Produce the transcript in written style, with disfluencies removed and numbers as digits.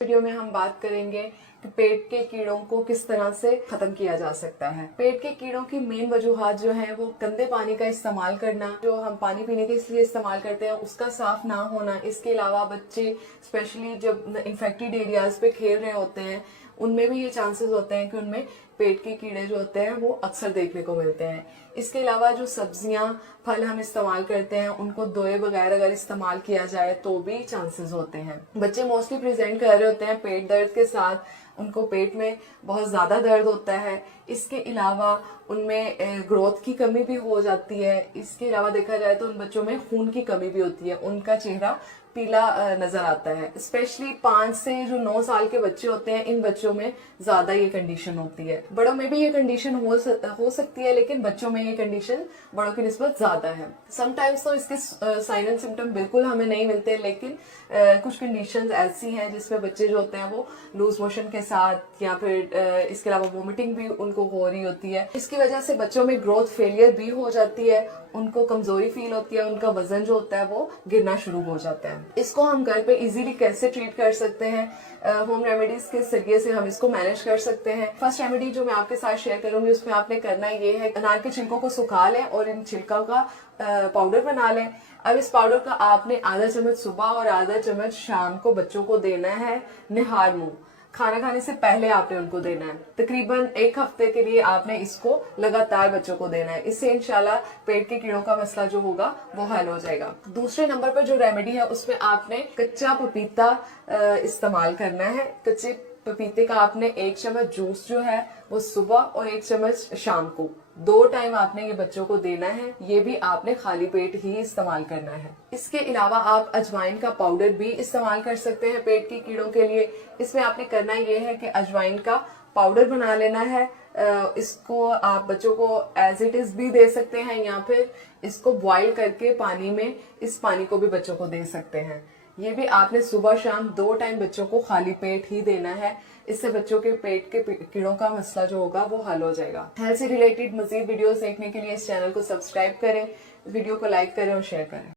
Video में हम बात करेंगे कि पेट के कीड़ों को किस तरह से खत्म किया जा सकता है। पेट के कीड़ों की मेन वजूहात जो है वो गंदे पानी का इस्तेमाल करना, जो हम पानी पीने के इसलिए इस्तेमाल करते हैं उसका साफ ना होना। इसके अलावा बच्चे स्पेशली जब इन्फेक्टेड एरियाज पे खेल रहे होते हैं उनमें भी ये चांसेस होते हैं कि उनमें पेट के कीड़े जो होते हैं वो अक्सर देखने को मिलते हैं। इसके अलावा जो सब्जियां फल हम इस्तेमाल करते हैं उनको धोए बगैर अगर इस्तेमाल किया जाए तो भी चांसेस होते हैं। बच्चे मोस्टली प्रेजेंट कर रहे होते हैं पेट दर्द के साथ, उनको पेट में बहुत ज्यादा दर्द होता है। इसके अलावा उनमें ग्रोथ की कमी भी हो जाती है। इसके अलावा देखा जाए तो उन बच्चों में खून की कमी भी होती है, उनका चेहरा पीला नजर आता है। स्पेशली 5 से जो 9 साल के बच्चे होते हैं इन बच्चों में ज्यादा ये कंडीशन होती है। बड़ों में भी ये कंडीशन हो सकती है, लेकिन बच्चों में ये कंडीशन बड़ों की निस्बत ज्यादा है। समटाइम्स तो इसके साइन एंड सिम्टम बिल्कुल हमें नहीं मिलते, लेकिन कुछ कंडीशंस ऐसी हैं जिसमें बच्चे जो होते हैं वो लूज मोशन के साथ या फिर इसके अलावा वोमिटिंग भी उनको हो रही होती है। इसकी वजह से बच्चों में ग्रोथ फेलियर भी हो जाती है, उनको कमजोरी फील होती है, उनका वजन जो होता है वो गिरना शुरू हो जाता है। इसको हम घर पे इजीली कैसे ट्रीट कर सकते हैं, होम रेमेडीज के जरिए से हम इसको मैनेज कर सकते हैं। फर्स्ट रेमेडी जो मैं आपके साथ शेयर करूंगी उसमें आपने करना ये है, अनार के छिलकों को सुखा लें और इन छिलका का पाउडर बना लें। अब इस पाउडर का आपने आधा चम्मच सुबह और आधा चम्मच शाम को बच्चों को देना है निहार मुंह। खाना खाने से पहले आपने उनको देना है। तकरीबन 1 हफ्ते के लिए आपने इसको लगातार बच्चों को देना है। इससे इंशाल्लाह पेट के कीड़ों का मसला जो होगा वो हल हो जाएगा। दूसरे नंबर पर जो रेमेडी है उसमें आपने कच्चा पपीता इस्तेमाल करना है। कच्चे पपीते का आपने 1 चम्मच जूस जो है वो सुबह और 1 चम्मच शाम को 2 टाइम आपने ये बच्चों को देना है। ये भी आपने खाली पेट ही इस्तेमाल करना है। इसके अलावा आप अजवाइन का पाउडर भी इस्तेमाल कर सकते हैं पेट के कीड़ों के लिए। इसमें आपने करना ये है कि अजवाइन का पाउडर बना लेना है। इसको आप बच्चों को एज इट इज भी दे सकते हैं या फिर इसको बॉईल करके पानी में इस पानी को भी बच्चों को दे सकते हैं। ये भी आपने सुबह शाम 2 टाइम बच्चों को खाली पेट ही देना है। इससे बच्चों के पेट के कीड़ों का मसला जो होगा वो हल हो जाएगा। हेल्थ से रिलेटेड मजीद वीडियोस देखने के लिए इस चैनल को सब्सक्राइब करें, वीडियो को लाइक करें और शेयर करें।